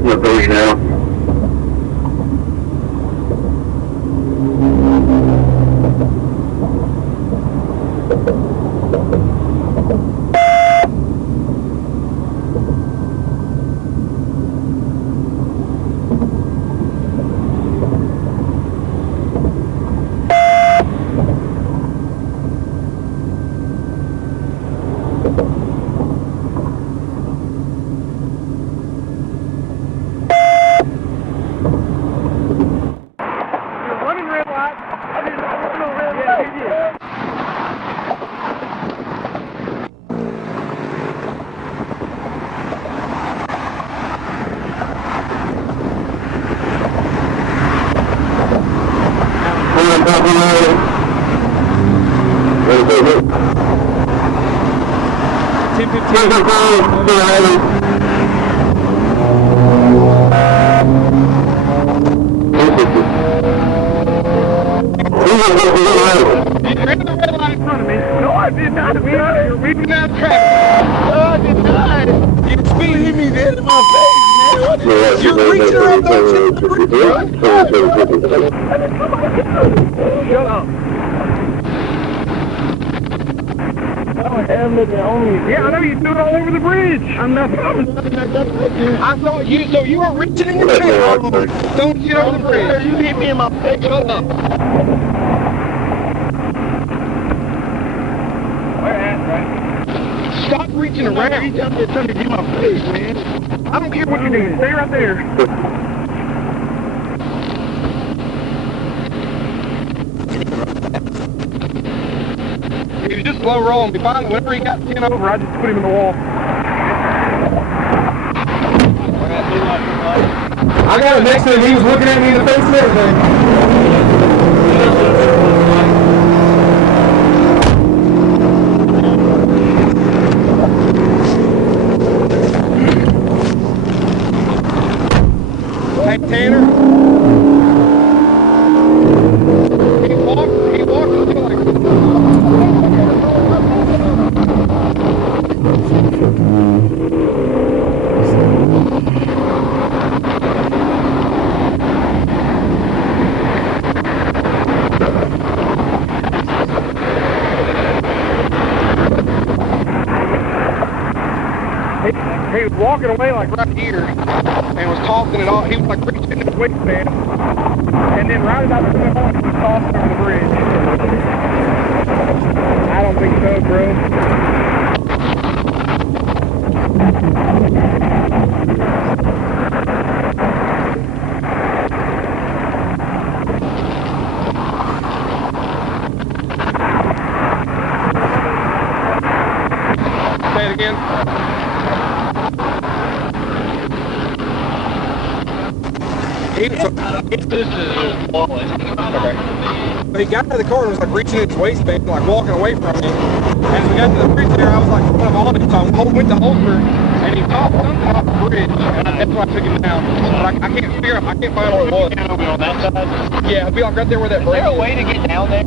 up my page now. Yeah, I know you threw it all over the bridge. I'm not promising. I saw you, so you were reaching in your hand. Don't get over the bridge. You hit me in my face. Shut up. Where at, right? Stop reaching around. Reach out there, trying to get my face, man. I don't care what you're doing. Stay right there. He was just slow rolling. Whenever he got 10 over, I just put him in the wall. I got it next to him. He was looking at me in the face and everything. Hey, Tanner. He walked until like... He was walking away like right here and was tossing it all. He was like reaching in his waistband. And then right about the point, he was tossing over the bridge. I don't think so, bro. Say it again. This is flawless. Okay. But he got out of the car and was like reaching in his waistband, like walking away from me. And as we got to the bridge there, I was like, I'm on him. So I went to holster, and he popped something off the bridge, and that's why I took him down. But I can't figure out, I can't find what it was. On that side? Yeah, it'd be like right there where that bridge is. Is there a way to get down there?